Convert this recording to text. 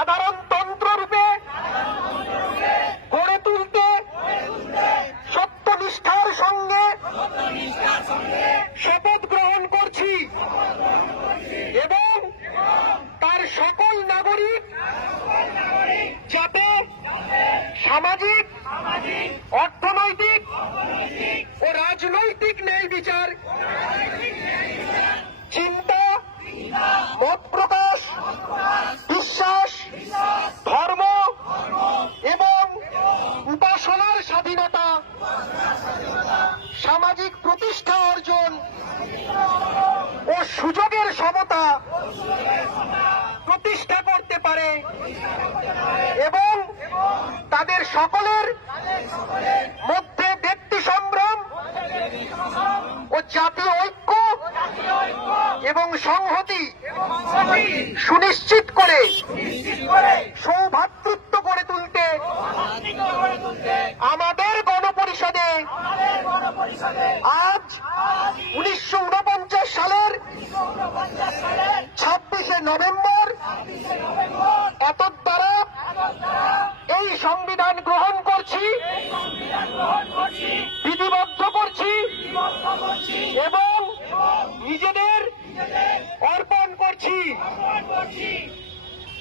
সাধারণ তন্ত্ররূপে গড়ে তুলতে সত্যনিষ্ঠার সঙ্গে শপথ গ্রহণ করছি এবং তার সকল নাগরিক যাতে সামাজিক, অর্থনৈতিক ও রাজনৈতিক ন্যায় বিচার সুযোগের সমতা প্রতিষ্ঠা করতে পারে এবং তাদের সকলের মধ্যে ব্যক্তি সম্ভ্রম ও জাতীয় ঐক্য এবং সংহতি সুনিশ্চিত করে সৌভাতৃত্ব গড়ে তুলতে আমাদের গণপরিষদে আজ সালের ছাব্বিশে নভেম্বর এত দ্বারা এই সংবিধান গ্রহণ করছি বিধিবদ্ধ করছি এবং নিজেদের